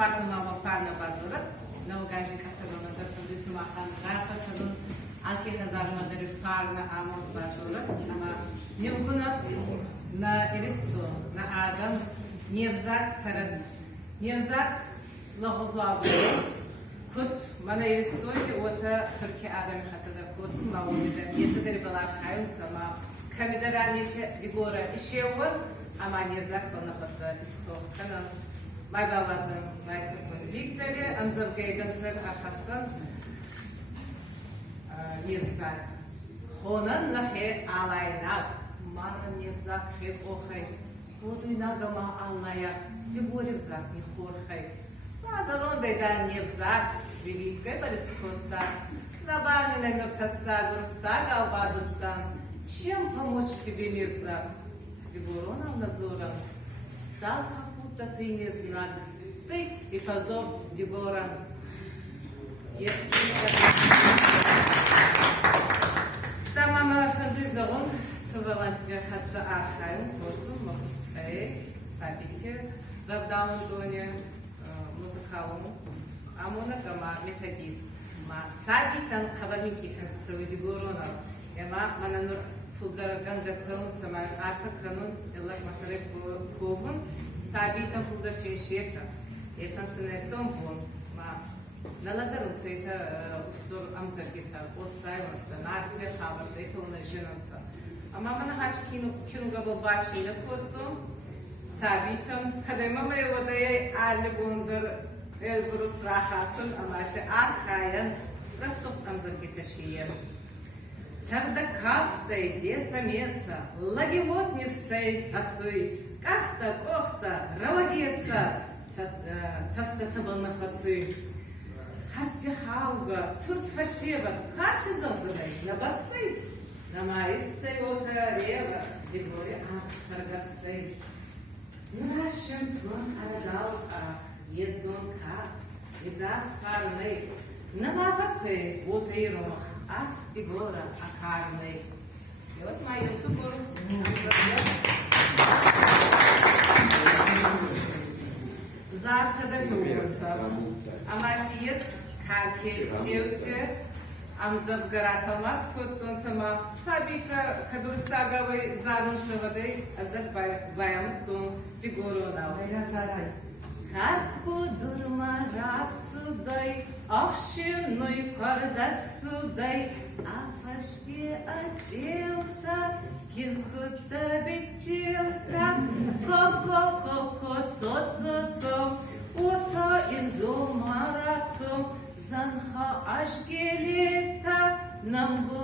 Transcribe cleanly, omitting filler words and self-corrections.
farsa mama farna bazora na ugaji kasarona da polisi makan garfa kadın alke kazarma da farna amon bazora ama nevguna na eristo na adam nevzak tsarad nevzak lagozwa kut mana eristoyke ota Türkiye adam hatada kosun mavulida yetederi balar kayın sama kamidaraniçe digora işewa ama nevzak bana hatta isto kanal Mai babadzam, mai săptămâni Victorie, am zăvgăigat țări Hasan, Nevzak. Honan nahe alaynak, mana Nevzak he kohai, hodui nagama alaya, digorivzak ni horhai. Bazalon de da Nevzak, Vivitka, Pariscotta, Nabani nagırtasa, Gursaga, Bazuttan, чем помочь тебе, Невзак? Дигорона надзором, стал будто ты не знак, стыд и позор Дигора. Там мама фандизон, сувалантя хатса архаем, косу, махусткае, сабите, равдаун доне, музыкалому, амона кама методист. Ма сабитан хавамики фасцевы Дигорона, ема мананур Fulgar gangatsın samar arka kanun yıllar masalek kovun sabitan fulgar feşiyeta etan seneson bun ma naladarın sayta ustur amzar gita ostayvasta nartya havarda eta ona jenansa ama mana haç kinu gabo başıyla kodum sabitan kadema me odaya arle bundur elburus rahatın ama şey arkayan rasuk amzar gita şiyem Царда кафта и деса меса, лагивот не всей отцуй, кафта, кохта, равагеса, цаста сабална хацуй. Хартя хауга, цурт фашева, кача замзадай, на басты, на маиссей ота рева, дегоре царгасты. Нурашем твон арадал ездон ка, изак парный, на мафаце ота и ромах. Asti gora a carne. E вот mai eu supor. Zarta da multa. Amașies carche ceuce am zavgarat almas cotton sama sabita kadur sagavai zarunsa vadai azdak bayam ton digoro nau. Kako durma rad sudai, ahşinui pardak sudai, afaşti acilta, kizgutta biçilta, koko koko co co co, uto inzo maratsum, zanha aşgelita, namgu